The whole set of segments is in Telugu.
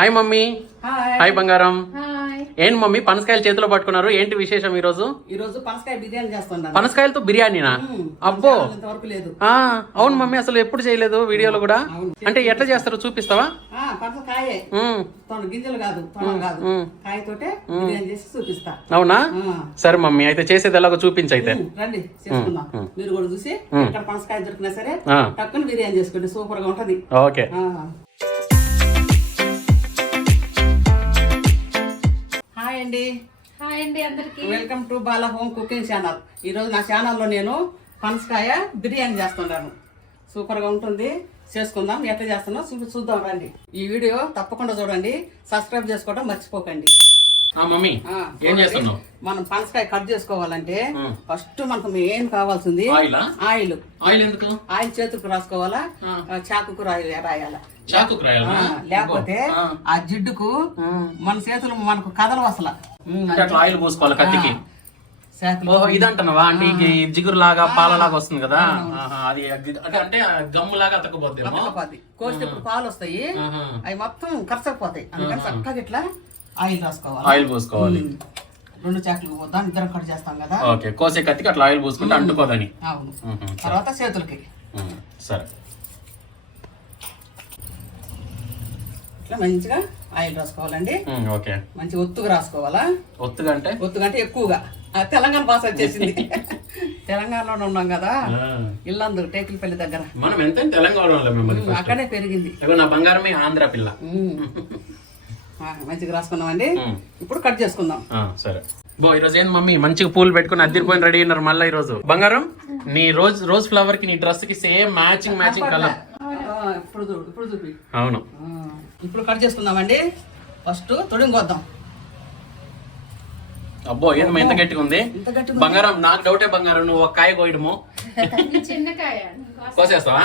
Hi mummy. హాయ్ బంగారం. హాయ్. ఏంటి మమ్మీ పనసకాయలు చేతిలో పట్టుకున్నారు? ఏంటి విశేషం ఈ రోజు? పనసకాయ బిర్యానీ చేస్తున్నాను. పనసకాయలతో బిర్యానీనా? అబ్బో, ఇంతవరకు లేదు. అవును మమ్మీ, అసలు ఎప్పుడు చేయలేదు వీడియోలో కూడా. అంటే ఎట్లా చేస్తారో చూపిస్తావా? పనసకాయే గింజలు కాదు, కాదు, కాయతోటే బిర్యానీ చేసి చూపిస్తా. అవునా? సరే మమ్మీ, అయితే చేసేది ఎలాగో చూపించు. అయితే రండి చేసుకుందాం. మీరు కూడా చూసి ఇక్కడ పనసకాయ దొరికినా సరే టక్కున బిర్యానీ చేసుకోండి, సూపర్ గా ఉంటది. ఓకే. హాయ్ అండి అందరికి. Welcome to Bala home cooking channel. ఈ రోజు నా ఛానల్లో నేను పనసకాయ బిర్యానీ చేస్తున్నాను. సూపర్ గా ఉంటుంది, చేసుకుందాం. ఎట్లా చేస్తున్నా చూద్దాం రండి. ఈ వీడియో తప్పకుండా చూడండి, సబ్స్క్రైబ్ చేసుకోవడం మర్చిపోకండి. మమ్మీ ఏం చేస్తున్నావు? మనం పనసకాయ కట్ చేసుకోవాలంటే ఫస్ట్ మనకు ఏం కావాల్సింది ఆయిల్. ఆయిల్ ఎందుకు? ఆయిల్ చేతుకు రాసుకోవాలా, చాకుకు రాయాలా. చాకుకు రాయాలా? లేకపోతే ఆ జిడ్డుకు మన చేతులు మనకు కదలు అసలు. ఆయిల్ పోసుకోవాలి కత్తికి. ఇదంటున్నావా అంటే జిగురు లాగా పాలలాగా వస్తుంది కదా, అది అంటే గమ్ము లాగా అతకపోద్ది. కోస్తే పాలు వస్తాయి, అవి మొత్తం కరచకపోతాయి. అందుకని చక్కగా ఇట్లా ఆయిల్ రాసుకోవాలి. ఆయిల్ పోసుకోవాలి. 2 చాకులు పోద్దాం, ఇద్దరం కట్ చేస్తాం కదా. ఓకే, కోసే కత్తికి అట్లా ఆయిల్ పోసుకుంటే అంటుకోదని. అవును. తర్వాత చేతులకి సరే ఇట్లా మంచిగా ఆయిల్ రాసుకోవాలండి. ఓకే, మంచి ఒత్తుగా రాసుకోవాలా. ఒత్తుగా అంటే ఎక్కువగా. తెలంగాణ భాష వచ్చేసింది. తెలంగాణలో ఉన్నాం కదా, ఇల్లందరూ టేకిలపల్లి దగ్గర. మనం ఎంత తెలంగాణ అక్కడే పెరిగింది. నా బంగారమే ఆంధ్ర పిల్ల. మంచిగా రాసుకున్నామండి. ఇప్పుడు కట్ చేసుకుందాం. సరే ఈరోజు ఏంది మమ్మీ మంచిగా పూలు పెట్టుకుని అద్దరిపోయిన రెడీ అయినారు మళ్ళీ ఈ రోజు. బంగారం, నీ రోజ్ ఫ్లవర్ కి నీ డ్రెస్ కి సేమ్ మ్యాచింగ్ కలర్. ఇప్పుడు చూపి. అవును, ఇప్పుడు కట్ చేసుకుందామండి. ఫస్ట్ తొడిగొద్దాం. అబ్బో ఏంది ఎంత గట్టిగా ఉంది బంగారం. నాకు డౌటే బంగారం, నువ్వు ఒక కాయ కోయడము కోసేస్తావా?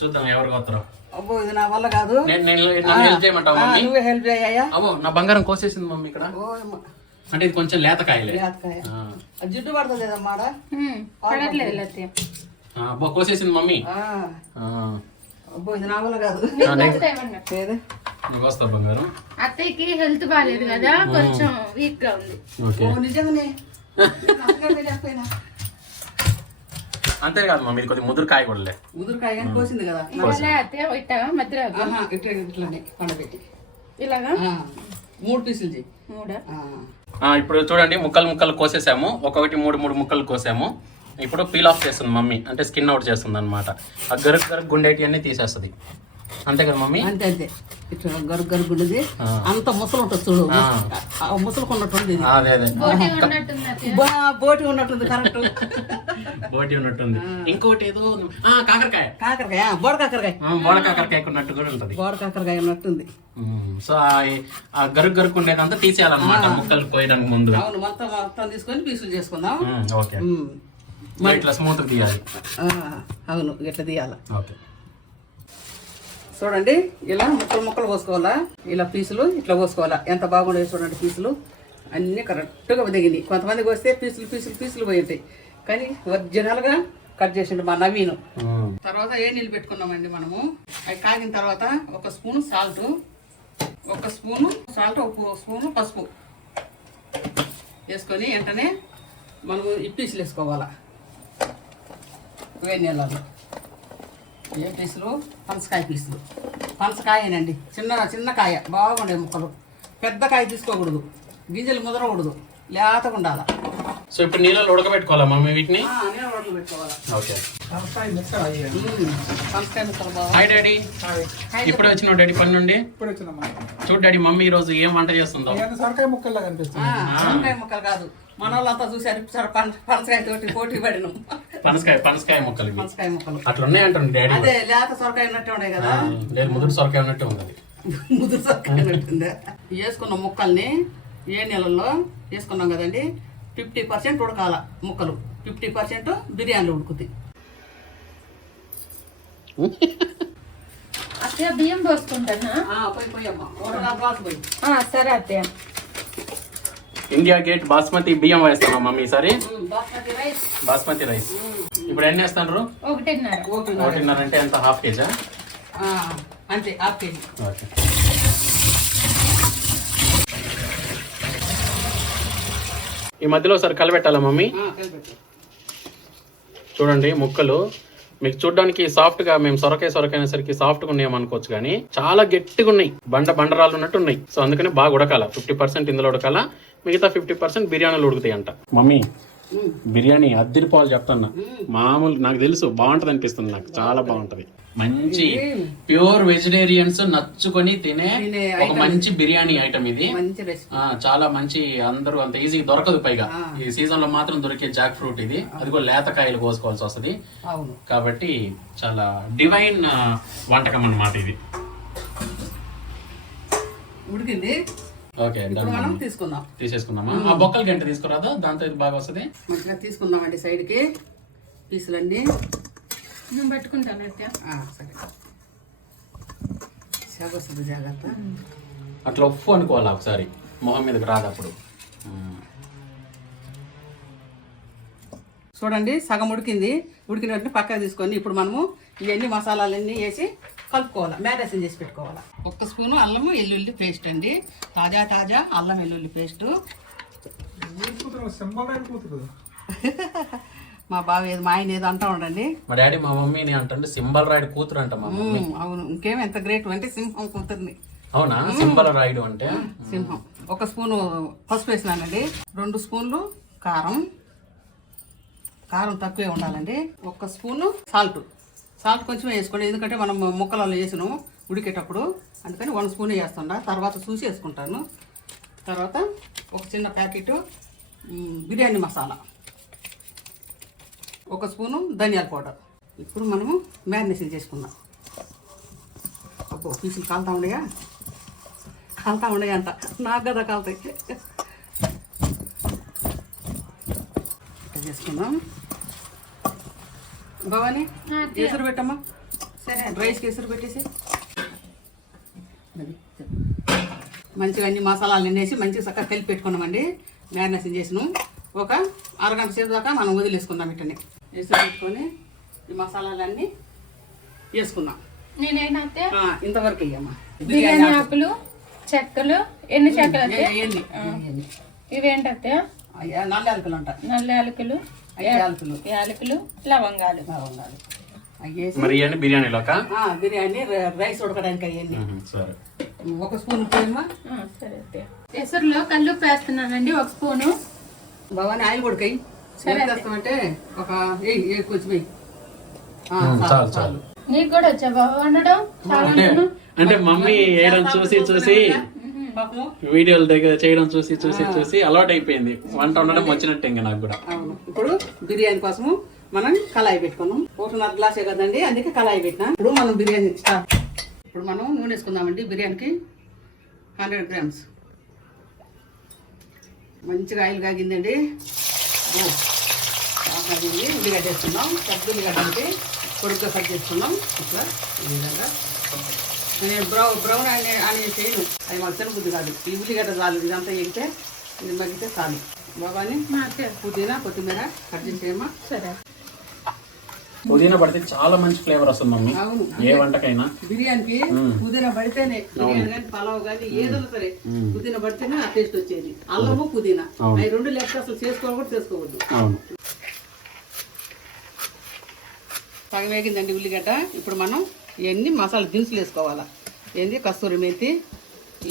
చూద్దాం ఎవరు కోస్తారో. అబ్బో ఇది నా వల్ల కాదు. హెల్ప్ చేయమంటావు మమ్మీ? నువ్వే హెల్ప్ చేయ్యా. అబ్బో నా బంగారం కోసేసింది మమ్మీ ఇక్కడ. అంటే ఇది కొంచెం లేతకాయలే. జిడ్డు పడుతుంది లేదమ్మా. అబ్బో కోసేసింది మమ్మీ. అబ్బో ఇది నా వల్ల కాదు. నువ్వు వస్తావు బంగారం. అత్తయ్యకి హెల్త్ బాగాలేదు కదా, కొంచెం వీక్ గా ఉంది. నిజంగానే అంతేకాదు మమ్మీ, కొద్దిగా ముదురుకాయ కూడా. ముదురుకాయ కానీ కోసింది కదా. ఇట్లానే పండబెట్టి ఇలాగా 3 పీసులు చేయి. ఇప్పుడు చూడండి, ముక్కలు కోసేసాము. ఒక్కొక్కటి 3 ముక్కలు కోసాము. ఇప్పుడు పీల్ ఆఫ్ చేస్తుంది మమ్మీ, అంటే స్కిన్ అవుట్ చేస్తుంది అనమాట. ఆ గరుకు గుండెటి అన్ని తీసేస్తుంది. అంతే కదా మమ్మీ? అంతే ఇట్లా గరుకు గుండెది అంత ముసలు ఉంటుంది చూడు. ముసలుకున్నట్టుంది. బోటి ఉన్నట్టుంది. కరెక్ట్, బోటి ఉన్నట్టుంది. ఇంకోటి ఏదో కాకరకాయ బోడ కాకరకాయ ఉన్నట్టు కూడా ఉంటుంది. బోడ కాకరకాయ ఉన్నట్టుంది. సో ఆ గరుకు ఉండేదంతా తీసేయాలన్నమాట ముక్కలు కోయడానికి ముందు. అవును, మొత్తం తీసుకొని పీసులు చేసుకుందాం. ఓకే, ఇట్లా స్మూత్ తీయాలి. అవును, ఇట్లా తీయాలి. ఓకే, చూడండి ఇలా ముక్కలు పోసుకోవాలా. ఇలా పీసులు ఇట్లా పోసుకోవాలా. ఎంత బాగుండేది చూడండి. పీసులు అన్ని కరెక్ట్గా దిగింది. కొంతమందికి వస్తే పీసులు పోయి ఉంటాయి, కానీ ఒరిజినల్ గా కట్ చేసిండు మా నవీను. తర్వాత ఏ నీళ్ళు పెట్టుకున్నామండి మనము. అవి కాగిన తర్వాత 1 spoon salt, 1 spoon salt, 1 spoon పసుపు వేసుకొని వెంటనే మనము ఈ పీసులు వేసుకోవాలా వేడి నీళ్ళలో. ఏ పీసులు? పనసకాయ పీసులు. పనసకాయనండి, చిన్న కాయ బాగుండే ముక్కలు. పెద్ద కాయ తీసుకోకూడదు, గింజలు ముదరకూడదు, లేతగా ఉండాలి. సో ఇప్పుడు నీళ్ళలో ఉడకబెట్టుకోవాలా మమ్మీ వీటిని? ఉడకబెట్టుకోవాలి. ఓకే. పనసకాయ ముక్కలు బాగా. Hi daddy. ఇప్పుడు వచ్చినావు డాడీ పని నుండి? చూడు డాడీ, మమ్మీ ఈ రోజు ఏం వంట చేస్తుందో. సొరకాయ ముక్కలు కనిపిస్తుంది. సొరకాయ ముక్కలు కాదు, మన వాళ్ళంతా చూసారు పనసకాయ తోటి పోటీ పడిన పనసకాయ ముక్కలు అట్లా ఉన్నాయంటారు డాడీ. అదే లేత సొరకాయ ఉన్నట్టే ఉన్నాయి కదా. లేదు, ముదురు సొరకాయ ఉన్నట్టే ఉంది. ముదురు సొరకాయ ఉన్నట్టుంది. వేసుకున్న ముక్కల్ని ఏ నెలల్లో వేసుకున్నాం కదండి, 50% ఉడకాల ముక్కలు. 50% బిర్యానీలో ఉడుకుతాయి. అత్తయ్య బియ్యం పోసుకుంటానా? పోయి. సరే అత్తయ్య. ఇండియా గేట్ బాస్మతి బియ్యం వేస్తామా మమ్మీ ఈసారి? బాస్మతి రైస్. ఇప్పుడు ఎన్ని వేస్తాను? 1.5 అంటే ఎంత? ½ కేజా? అంతే, ½ కేజీ. ఓకే. ఈ మధ్యలో ఒకసారి కలబెట్టాలా మమ్మీ? కలిపెట్టు. చూడండి ముక్కలు మీకు చూడడానికి సాఫ్ట్ గా, మేము సొరకాయ అనేసరికి సాఫ్ట్ గా ఉన్నాయేమో అనుకోవచ్చు, కానీ చాలా గట్టిగా ఉన్నాయి, బండరాలు ఉన్నట్టు ఉన్నాయి. సో అందుకని బాగా ఉడకాల. 50% ఇందులో ఉడకాల, మిగతా 50% బిర్యానీలు ఉడుకుతాయి అంట. మమ్మీ బిర్యానీ అద్దిరిపోవాలి చెప్తాను. మామూలు నాకు తెలుసు బాగుంటది అనిపిస్తుంది, నాకు చాలా బాగుంటది. మంచి ప్యూర్ వెజిటేరియన్స్ నచ్చుకొని తినే ఒక మంచి బిర్యానీ ఐటమ్ ఇది. మంచి రెసిపీ. చాలా మంచి, అందరూ అంత ఈజీగా దొరకదు. పైగా ఈ సీజన్ లో మాత్రం దొరికే జాక్ ఫ్రూట్ ఇది, అది కూడా లేతకాయలు కోసుకోవాల్సి వస్తుంది. అవును. కాబట్టి చాలా డివైన్ వంటకం అన్నమాట ఇది. ఉడికింది. ఓకే, మనం తీసుకుందాం. తీసేసుకుందామా? ఆ బొక్కలు గంట తీసుకురాదా, దాంతో ఇది బాగా వస్తుంది. మంచిగా తీసుకుందామండి సైడ్ కి పీసులన్నీ. నేను పట్టుకుంటాను అయితే. సరే, వస్తుంది జాగ్రత్త. అట్లా ఉప్పు అనుకోవాలి ఒకసారి, మొహం మీదకి రాదు అప్పుడు. చూడండి సగం ఉడికింది. ఉడికిన వెంటనే పక్కన తీసుకొని ఇప్పుడు మనము ఇవన్నీ మసాలాలన్నీ వేసి కలుపుకోవాలి, మ్యారినేషన్ చేసి పెట్టుకోవాలి. 1 స్పూను అల్లం వెల్లుల్లి పేస్ట్ అండి, తాజా అల్లం వెల్లుల్లి పేస్ట్. మా బావ ఏదో మా ఆయన ఏదో అంటా ఉండండి. మా డాడీ మా మమ్మీని అంటే సింబల్ రాయుడు కూతురు అంట మా మమ్మీ. అవును, ఇంకేం ఎంత గ్రేట్ అంటే సింహం కూతుర్ని. అవునా? సింబల్ రాయుడు అంటే సింహం. 1 స్పూను పసుపు వేసినానండి. 2 స్పూన్లు కారం తక్కువే ఉండాలండి. 1 స్పూను సాల్ట్ కొంచెం వేసుకోండి, ఎందుకంటే మనం ముక్కలలో వేసినాము ఉడికేటప్పుడు, అందుకని 1 స్పూన్ వేస్తుండ. తర్వాత చూసి వేసుకుంటాను. తర్వాత ఒక చిన్న ప్యాకెట్ బిర్యానీ మసాలా, 1 స్పూను ధనియాల పౌడర్. ఇప్పుడు మనము మ్యారినేషన్ చేసుకుందాం. అబ్బో పీసులు కాలుతా ఉండయా అంట, నాకు కదా కాలుతాయి. చేసుకుందాం. భవాని కేసరి పెట్టమ్మా. సరే, రైస్ కేసరి పెట్టేసి మంచిగా అన్ని మసాలాలు వేసి మంచిగా చక్కగా కలిపి పెట్టుకున్నామండి. మ్యారినేషన్ చేసినాం. ఒక అరగంట సేపు దాకా మనం వదిలేసుకుందాం. ఇట్టని వేసి పెట్టుకొని ఈ మసాలాలన్నీ వేసుకుందాం. నేనైతే ఇంతవరకు వేయమ్మా. బిర్యానీ ఆకులు, చెక్కలు, ఎన్ని చెక్కలు ఇవేంటే నల్ల యాలకులు అంట. నల్ల యాలకులు, యాలకులు, లవంగాలు. మరి ఇవన్నీ బిర్యానీలోకా? బిర్యానీ రైస్ ఉడకడానికి అవన్నీ. సరే, 1 స్పూన్ ఉప్పు. సరే, ఎసరులో కల్లుప్పు వేస్తున్నానండి 1 స్పూను. భవాని ఆయిల్ కొడుకాయి అంటే ఒక కొంచెం చాలు. నీకు కూడా వచ్చా బాబు వండడం? అంటే మమ్మీ వేయడం చూసి వీడియోల దగ్గర చేయడం చూసి అలవాటు అయిపోయింది. వంట ఉండడం వచ్చినట్టు ఇంకా నాకు కూడా. అవును. ఇప్పుడు బిర్యానీ కోసము మనం కళాయి పెట్టుకున్నాం. 1.5 గ్లాసే కదండి, అందుకే కళాయి పెట్టినా. ఇప్పుడు మనం బిర్యానీ స్టార్ట్. ఇప్పుడు మనం నూనె వేసుకుందామండి. బిర్యానీకి 100 గ్రామ్స్. మంచిగా ఆయిల్ కాగిందండి. ఉల్లిగడ్డ వేసుకుందాం. పెద్ద ఉల్లిగడ్డ అంటే పొడుగ్గా కట్ చేసుకుందాం. ఇట్లా ఈ విధంగా. నేను బ్రౌన్ అని చేయను, అది మాకు తినబుద్ధి కాదు. ఈ ఉల్లిగడ్డ చాలు, ఇదంతా ఎగితే ఇది మగ్గితే చాలు. బాబాని పుదీనా కొత్తిమీర కట్ చేసేయమ్మా. సరే, పుదీనా పడితే చాలా మంచి ఫ్లేవర్ వస్తుంది మమ్మీ. అవును, ఏ వంటకైనా బిర్యానీకి పుదీనా పడితేనే, బిర్యానీ కానీ పలావ్ కానీ ఏదైనా సరే పుదీనా పడితేనే ఆ టేస్ట్ వచ్చేది. అల్లము పుదీనా అవి 2 లేకపోతే అసలు చేసుకోవద్దు. అవును. సగం వేగిందండి ఉల్లిగడ్డ. ఇప్పుడు మనం ఇవన్నీ మసాలా దినుసులు వేసుకోవాలా. ఏంది కస్తూరి మేతి,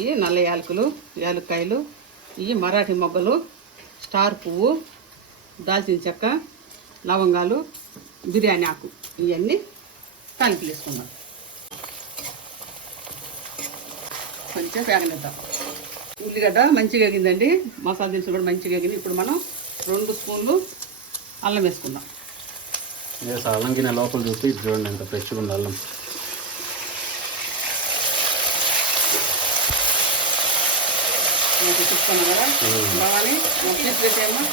ఈ నల్ల యాలకులు, యాలక్కాయలు, ఈ మరాఠీ మొగ్గలు, స్టార్ పువ్వు, దాల్చిన చెక్క, లవంగాలు, బిర్యానీ ఆకు, ఇవన్నీ తాలింపులు వేసుకుందాం. కొంచెం వేగనిద్దాం. ఉల్లిగడ్డ మంచిగా వేగిందండి, మసాలా దినుసులు కూడా మంచిగా వేగింది. ఇప్పుడు మనం 2 స్పూన్లు అల్లం వేసుకుందాం. అల్లం గిన్నె లోపల చూసి చూడండి ఎంత ఫ్రెష్గా ఉంది అల్లం. చూసుకున్నాం కదా బాగానే పెట్టేయమ్మా.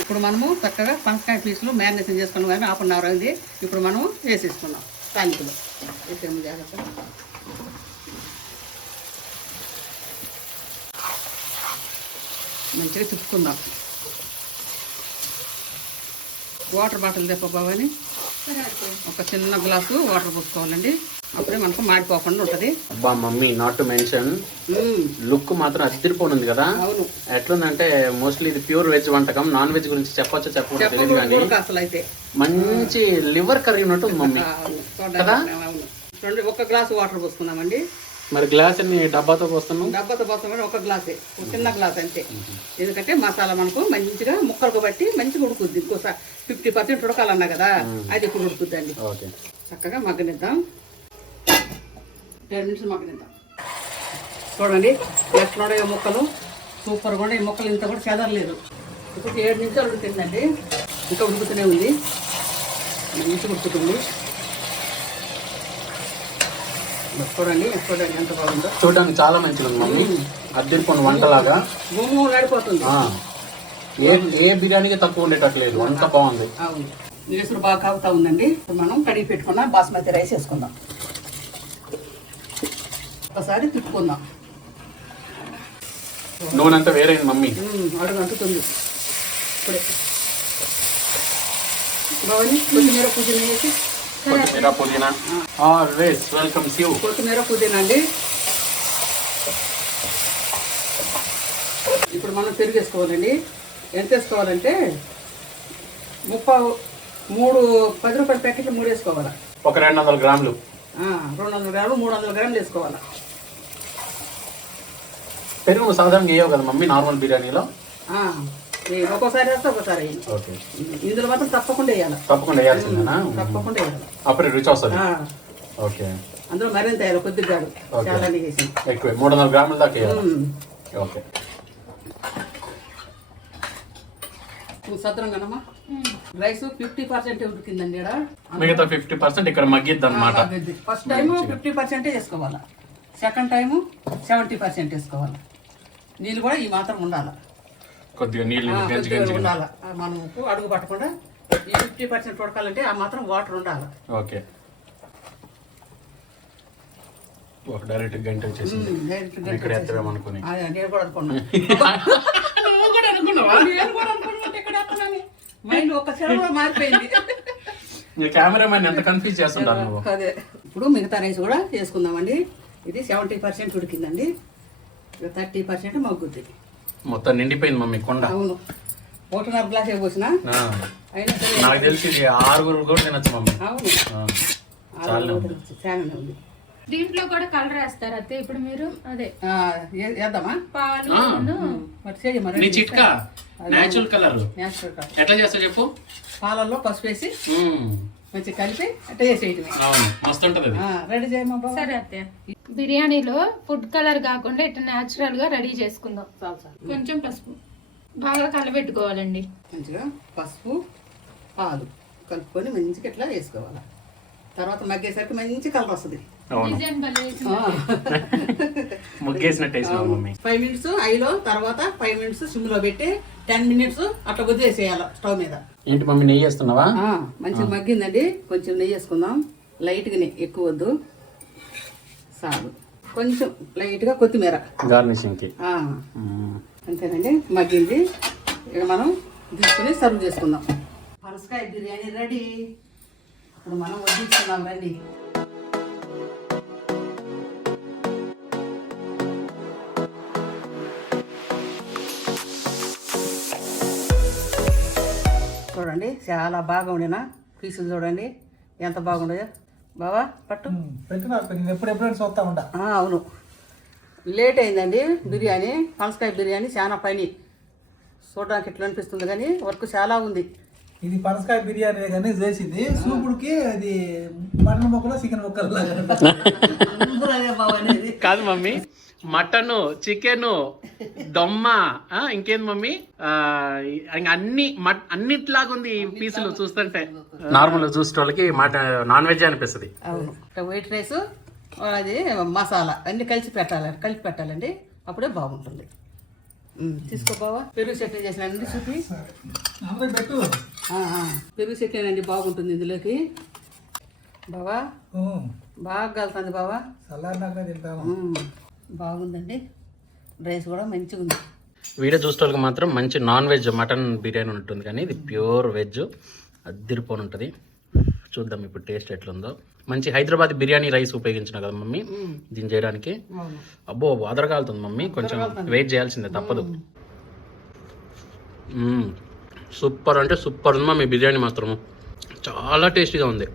ఇప్పుడు మనము చక్కగా పనసకాయ పీసులు మ్యారినేషన్ చేసుకున్నాం కానీ 1/2 అవర్ అయింది. ఇప్పుడు మనము వేసేసుకున్నాం తాలింపులో. వేసేమో జాగ్రత్త. మంచిగా తిప్పుకుందాం. వాటర్ బాటిల్ తెప్ప బాగాని ఒక చిన్న గ్లాసు వాటర్ పోసుకోవాలండి. అప్పుడే మనకు మాడిపోకుండా ఉంటుంది. అబ్బా mummy not to mention, look మాత్రం అద్దరిపోనుంది కదా. అవును, ఎట్లుందంటే మోస్ట్లీ ఇది ప్యూర్ వెజ్ వంటకం. నాన్ వెజ్ గురించి చెప్పొచ్చో చెప్పకూడదు తెలియదు కానీ అసలు అయితే మంచి లివర్ కర్రీ ఉన్నట్టు మమ్మీ కదా. చూడండి, 1 గ్లాసు వాటర్ పోసుకున్నామండి. మరి గ్లాస్ అన్ని డబ్బాతో పోస్తున్నాం. డబ్బాతో పోస్తామని 1 గ్లాసే, ఒక చిన్న గ్లాస్ అంతే. ఎందుకంటే మసాలా మనకు మంచిగా ముక్కలకు బట్టి మంచిగా ఉడుకుద్ది. ఇంకోసారి 50% ఉడకాలన్నా కదా, అది ఇప్పుడు ఉడుకుద్దండి. చక్కగా మగ్గనిద్దాం, 10 నిమిషాలు మగ్గనిద్దాం. చూడండి ఎట్లా ఉన్నాయి ముక్కలు, సూపర్గా ఉన్నాయి. ఈ ముక్కలు ఇంత కూడా చెదరలేదు. ఇప్పుడు 7 నిమిషాలు ఉడుకుతుందండి, ఇంకా ఉడుకుతూనే ఉంది, మంచిగా ఉడుకుతుంది. చూడండి చూడండి ఎంత బాగుందో, చూడడానికి చాలా మంచిగా ఉంది మమ్మీ. అద్దరిపోయిన వంటలాగా గుమ్మ ఆడిపోతుంది. ఏ బిర్యానీకి తక్కువ ఉండేటట్లేదు, అంత బాగుంది. అవును, నీసులు బాగా కాగుతా ఉందండి. ఇప్పుడు మనం కడిగి పెట్టుకున్న బాస్మతి రైస్ వేసుకుందాం. ఒకసారి తిప్పుకుందాం. నూనె అంతా వేరైంది మమ్మీ. అడుగు అంటుతుంది ఇప్పుడే. బాగుంది, కొత్తిమీర పుదీనా వేసి, కొత్తిమీర పుదీనా ఆల్వేస్ వెల్కమ్స్ యూ. కొత్తిమీర పుదీనా అండి. ఇప్పుడు మనం పెరుగు వేసుకోవాలండి. ఎంత వేసుకోవాలంటే 10 రూపాయల ప్యాకెట్లు 3 వేసుకోవాలా. ఒక 200 గ్రాములు, 200 గ్రాములు, 300 గ్రాములు వేసుకోవాలా. పెరుగు సాధారణంగా వేయవు కదా మమ్మీ నార్మల్ బిర్యానీలో. ఒక్కోసారి వేస్తే ఒకసారి వేయాలి. ఓకే, ఇందులో మాత్రం తప్పకుండా వేయాలి. తప్పకుండా వేయాల్సిందేనా? తప్పకుండా వేయాలి, అప్పుడే రుచి వస్తుంది. ఓకే, అందులో మరింత వేయాలి, కొద్దిగా కాదు, చాలా వేసి ఎక్కువ 300 గ్రాముల దాకా వేయాలి. ఓకే, సత్రంగానమ్మా. రైస్ 50% ఉడికిందండి. మిగతా 50% ఇక్కడ మగ్గిద్ది అనమాట. ఫస్ట్ టైం 50% వేసుకోవాలా, సెకండ్ టైము 70% వేసుకోవాలి. నీళ్ళు కూడా ఈ మాత్రం ఉండాలి, కొద్దిగా నీళ్ళు ఉండాలి. మనం ఉప్పు అడుగు పట్టకుండా ఈ 50% ఉడకాలంటే ఆ మాత్రం వాటర్ ఉండాలి. ఓకే, డైరెక్ట్ గంట వచ్చేసింది. ఇక్కడ ఎత్తమనుకుని నేను కూడా అనుకున్నాను. మైండ్ ఒక సెలవు మారిపోయింది. కెమెరామెన్ ఎంత కన్ఫ్యూజ్ చేస్తుంటాను నువ్వు. అదే, ఇప్పుడు మిగతా రైస్ కూడా వేసుకుందామండి. ఇది 70% ఉడికిందండి, 30% మగ్గుద్ది. మొత్తం నిండిపోయింది మమ్మీ కొండ. అవును, 1.5 గ్లాస్ పోసిన అయినా సరే నాకు తెలిసి 6 కూడా తినచ్చు మమ్మీ. అవును, చాలా ఉంది. దీంట్లో కూడా కలర్ వేస్తారు అత్తే. ఇప్పుడు మీరు అదే వేద్దామా? పాలు నీ చిట్కా నేచురల్ కలర్ నేచురల్ కలర్ ఎట్లా చేస్తావు చెప్పు. పాలల్లో పసుపు వేసి మంచిగా కలిపి అట్లా చేసేయటమే. అవును, మస్తు ఉంటది. రెడీ చేయమా బాబు. సరే అత్తయ్య, బిర్యానీలో ఫుడ్ కలర్ కాకుండా ఇట్లా న్యాచురల్ గా రెడీ చేసుకుందాం. కొంచెం పసుపు బాగా కలబెట్టుకోవాలండి. మంచిగా పసుపు పాలు కలుపుకొని మంచిగా ఇట్లా వేసుకోవాలి. తర్వాత మగ్గేసరికి మంచి కలర్ వస్తుంది. డిజైన్ భలే వేసింది. ముగ్గేసినట్టు 5 మినిట్స్ ఐలో, తర్వాత 5 మినిట్స్ సిమ్ లో పెట్టి 10 మినిట్స్ అట్లా వదిలేసేయాలి స్టవ్ మీద. ఏంటి మమ్మీ, నెయ్యి వేస్తున్నావా? మంచిగా మగ్గిందండి. కొంచెం నెయ్యి వేసుకుందాం, లైట్గా ఎక్కువ వద్దు, చాలు. కొంచెం లైట్గా కొత్తిమీర గార్నిషింగ్ కి. అంతేనండి, మగ్గింది. ఇక మనం తీసుకుని సర్వ్ చేసుకుందాం. పనసకాయ బిర్యానీ రెడీ. ఇప్పుడు మనం వడ్డించుకుందాం రండి. చూడండి చాలా బాగా ఉండిన పీసులు చూడండి ఎంత బాగుండయో. బావా పట్టు. ఎప్పుడెప్పుడు చూస్తా ఉంటా. అవును, లేట్ అయిందండి బిర్యానీ. పనసకాయ బిర్యానీ చాలా పని. చూడడానికి ఇట్లా అనిపిస్తుంది కానీ వర్క్ చాలా ఉంది. ఇది పనసకాయ బిర్యానీ కానీ చేసింది సూపుడికి అది మటన్ ముక్కలు చికెన్ ముక్కలు కాదు మమ్మీ, మటన్, చికెన్, దొమ్మ, ఇంకేంది మమ్మీ, అన్నిట్లాగా ఉంది ఈ పీసులు చూస్తుంటే. నార్మల్ చూసే వాళ్ళకి నాన్ వెజ్ అనిపిస్తుంది. అవును, వైట్ రైస్ అది మసాలా అన్ని కలిసి పెట్టాలండి, అప్పుడే బాగుంటుంది. తీసుకో బావా. పెరుగు చట్నీ చేసినండి చూపి. పెట్టు. పెరుగు చట్నీ అండి బాగుంటుంది ఇందులోకి. బావా బాగా కలుతుంది బావా. చల్లారినాక తింటాము. బాగుందండి, రైస్ కూడా మంచిగా ఉంది. వీడియో చూసే వాళ్ళకి మాత్రం మంచి నాన్ వెజ్ మటన్ బిర్యానీ ఉంటుంది, కానీ ఇది ప్యూర్ వెజ్ అద్దిరిపోని ఉంటుంది. చూద్దాం ఇప్పుడు టేస్ట్ ఎట్లుందో. మంచి హైదరాబాద్ బిర్యానీ రైస్ ఉపయోగించిన కదా మమ్మీ దీన్ని చేయడానికి. అబ్బో అదరగాలుతుంది మమ్మీ, కొంచెం వెయిట్ చేయాల్సిందే తప్పదు. సూపర్ అంటే సూపర్ ఉంది మమ్మీ బిర్యానీ మాత్రము, చాలా టేస్టీగా ఉంది.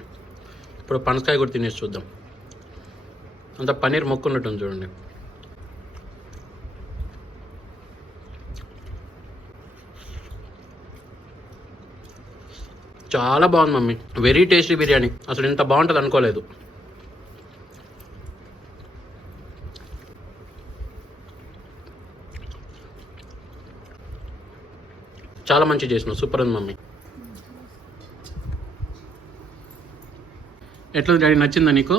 ఇప్పుడు పనసకాయ కూడా తినేసి చూద్దాం. అంత పన్నీర్ మొక్కున్నట్టుంది చూడండి. చాలా బాగుంది మమ్మీ, వెరీ టేస్టీ బిర్యానీ. అసలు ఇంత బాగుంటుంది అనుకోలేదు. చాలా మంచి చేసినావు, సూపర్ ఉంది మమ్మీ. ఎట్లా డాడీ, నచ్చిందా నీకు?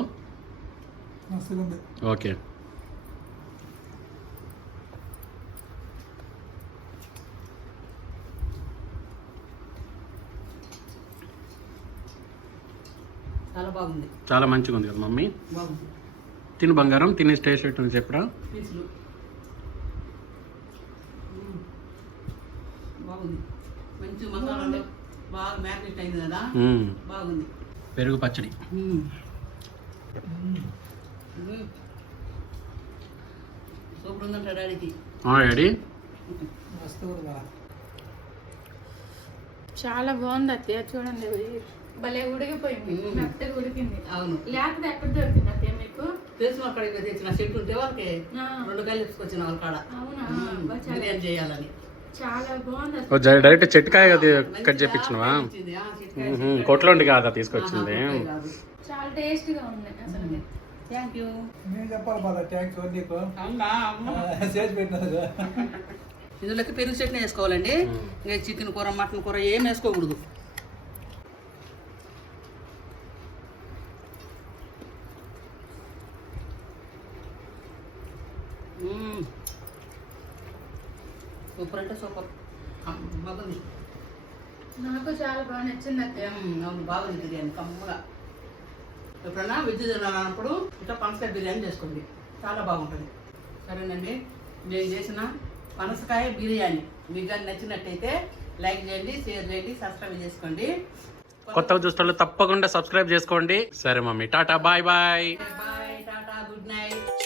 మస్తుగా ఉంది. ఓకే. చాలా బాగుంది, చాలా మంచిగా ఉంది కదా మమ్మీ. బాగుంది. తిను బంగారం, తినేసి టేస్ట్ ఎట్టుంది చెప్పరా. పీసులు బాగుంది, మంచి మసాలాలు బాగా మ్యారినేట్ అయింది కదా, బాగుంది. పెరుగు పచ్చడి. సూపర్ ఉందంట డాడీకి. డాడీ మస్తుగా ఉంది బాగా. చాలా బాగుంది అత్తయ్య, చూడండి భలే ఉడికిపోయింది, మెత్తగా ఉడికింది. అవును, లేకపోతే ఎక్కడ దొరికింది అత్తయ్య మీకు? తెలిసిన అక్కడికి తెచ్చిన చెట్టు ఉంటే వాళ్ళకి ఆ, 2 కాయలు తీసుకొచ్చిన వాళ్ళ కాడ అవునా? బిర్యానీ చేయాలని. చాలా బాగుంది. డైరెక్ట్ చెట్టుకాయ కట్ చేపించినవా? ఇచ్చింది, ఆ చెట్టు కొట్లోండి కాదా తీసుకొచ్చింది? కాదు. చాలా టేస్టీగా ఉంది అసలు. Thank you. నేను చెప్పాలి బాగా థ్యాంక్స్ నీకు అవునా అమ్మ. చేసి పెట్టినందుకు. ఇందులోకి పెరుగు చట్నీ వేసుకోవాలండి. ఇంకా చికెన్ కూర మటన్ కూర ఏం వేసుకోకూడదు. సూపర్ అంటే సూపర్, బాగుంది. నాకు చాలా బాగా నచ్చింది అత్తయ్య. అవును, బాగుంది బిర్యానీ కమ్మగా. ఎప్పుడన్నా వెజ్ తినాలన్నప్పుడు ఇట్లా పనసకాయ బిర్యానీ చేసుకోండి, చాలా బాగుంటుంది. సరేనండి, నేను చేసిన పనసకాయ బిర్యానీ మీకు కానీ నచ్చినట్టయితే లైక్ చేయండి, షేర్ చేయండి, సబ్స్క్రైబ్ చేసుకోండి. కొత్తగా చూసిన తప్పకుండా సబ్స్క్రైబ్ చేసుకోండి. సరే mummy, tata, bye bye. Bye, tata, good night.